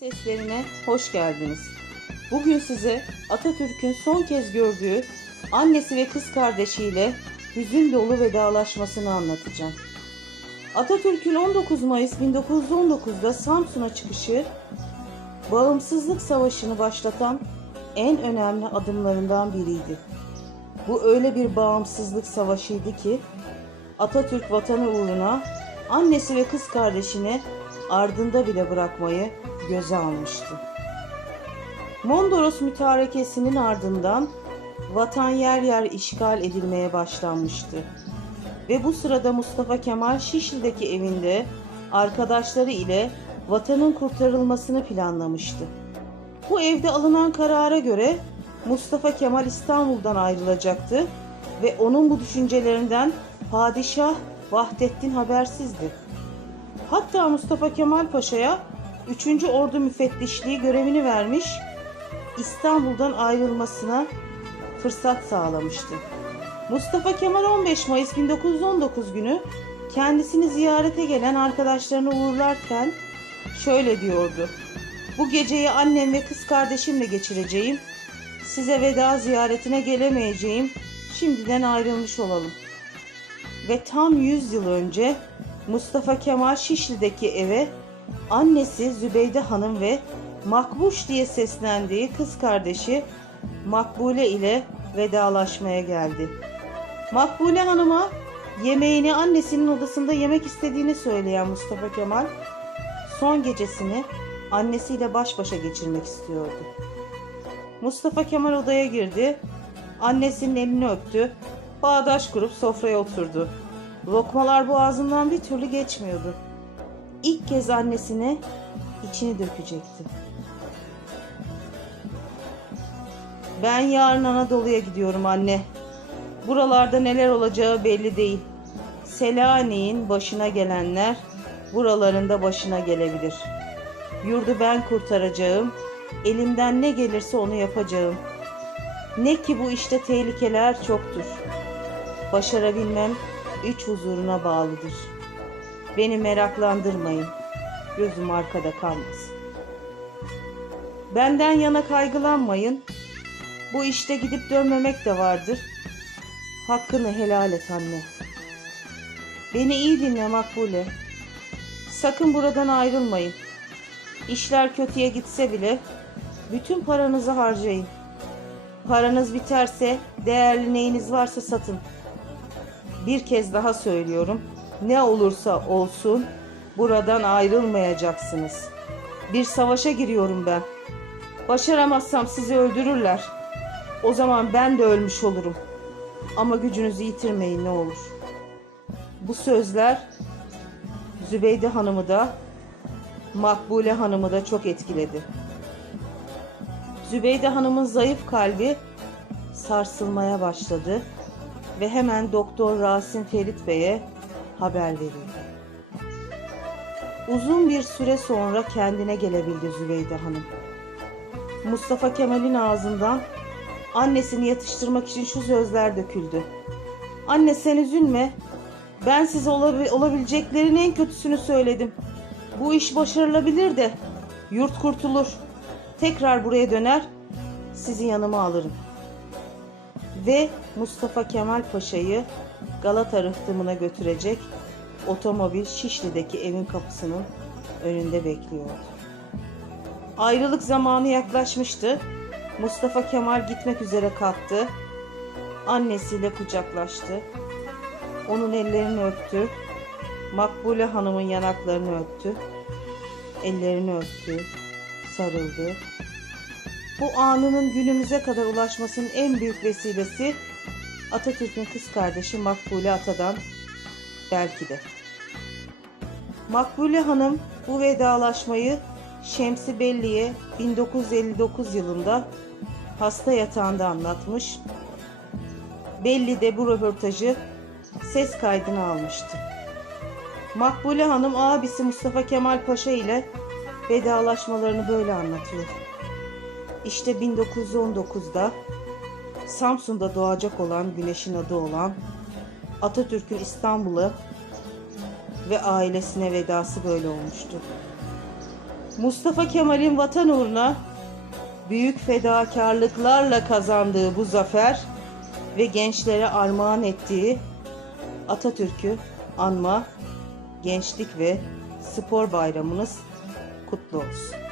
Seslerine hoş geldiniz. Bugün size Atatürk'ün son kez gördüğü annesi ve kız kardeşiyle hüzün dolu vedalaşmasını anlatacağım. Atatürk'ün 19 Mayıs 1919'da Samsun'a çıkışı bağımsızlık savaşını başlatan en önemli adımlarından biriydi. Bu öyle bir bağımsızlık savaşıydı ki Atatürk vatanı uğruna annesi ve kız kardeşini ardında bile bırakmayı göze almıştı. Mondros mütarekesinin ardından vatan yer yer işgal edilmeye başlanmıştı. Ve bu sırada Mustafa Kemal Şişli'deki evinde arkadaşları ile vatanın kurtarılmasını planlamıştı. Bu evde alınan karara göre Mustafa Kemal İstanbul'dan ayrılacaktı ve onun bu düşüncelerinden Padişah Vahdettin habersizdi. Hatta Mustafa Kemal Paşa'ya 3. Ordu Müfettişliği görevini vermiş, İstanbul'dan ayrılmasına fırsat sağlamıştı. Mustafa Kemal 15 Mayıs 1919 günü kendisini ziyarete gelen arkadaşlarını uğurlarken şöyle diyordu. Bu geceyi annem ve kız kardeşimle geçireceğim. Size veda ziyaretine gelemeyeceğim. Şimdiden ayrılmış olalım. Ve tam 100 yıl önce Mustafa Kemal Şişli'deki eve annesi Zübeyde Hanım ve Makbuş diye seslendiği kız kardeşi Makbule ile vedalaşmaya geldi. Makbule Hanım'a yemeğini annesinin odasında yemek istediğini söyleyen Mustafa Kemal son gecesini annesiyle baş başa geçirmek istiyordu. Mustafa Kemal odaya girdi, annesinin elini öptü, bağdaş kurup sofraya oturdu. Lokmalar boğazından bir türlü geçmiyordu. İlk kez annesine içini dökecekti. Ben yarın Anadolu'ya gidiyorum anne. Buralarda neler olacağı belli değil. Selanik'in başına gelenler buralarında başına gelebilir. Yurdu ben kurtaracağım. Elimden ne gelirse onu yapacağım. Ne ki bu işte tehlikeler çoktur. Başarabilmem iç huzuruna bağlıdır. Beni meraklandırmayın. Gözüm arkada kalmasın. Benden yana kaygılanmayın. Bu işte gidip dönmemek de vardır. Hakkını helal et anne. Beni iyi dinle Makbule. Sakın buradan ayrılmayın. İşler kötüye gitse bile bütün paranızı harcayın. Paranız biterse değerli neyiniz varsa satın. Bir kez daha söylüyorum. Ne olursa olsun buradan ayrılmayacaksınız. Bir savaşa giriyorum ben. Başaramazsam sizi öldürürler. O zaman ben de ölmüş olurum. Ama gücünüzü yitirmeyin ne olur. Bu sözler Zübeyde Hanım'ı da Makbule Hanım'ı da çok etkiledi. Zübeyde Hanım'ın zayıf kalbi sarsılmaya başladı ve hemen Doktor Rasim Ferit Bey'e haber verildi. Uzun bir süre sonra kendine gelebildi Zübeyde Hanım. Mustafa Kemal'in ağzından annesini yatıştırmak için şu sözler döküldü. Anne sen üzülme. Ben size olabi- olabileceklerin en kötüsünü söyledim. Bu iş başarılabilir de yurt kurtulur. Tekrar buraya döner, sizi yanıma alırım. Ve Mustafa Kemal Paşa'yı Galata rıhtımına götürecek otomobil Şişli'deki evin kapısının önünde bekliyordu. Ayrılık zamanı yaklaşmıştı. Mustafa Kemal gitmek üzere kalktı. Annesiyle kucaklaştı. Onun ellerini öptü. Makbule Hanım'ın yanaklarını öptü. Ellerini öptü. Sarıldı. Bu anının günümüze kadar ulaşmasının en büyük vesilesi Atatürk'ün kız kardeşi Makbule Ata'dan belki de. Makbule Hanım bu vedalaşmayı Şemsi Belli'ye 1959 yılında hasta yatağında anlatmış. Belli de bu röportajı ses kaydını almıştı. Makbule Hanım abisi Mustafa Kemal Paşa ile vedalaşmalarını böyle anlatıyor. İşte 1919'da Samsun'da doğacak olan güneşin adı olan Atatürk'ün İstanbul'a ve ailesine vedası böyle olmuştu. Mustafa Kemal'in vatan uğruna büyük fedakarlıklarla kazandığı bu zafer ve gençlere armağan ettiği Atatürk'ü anma Gençlik ve Spor Bayramınız kutlu olsun.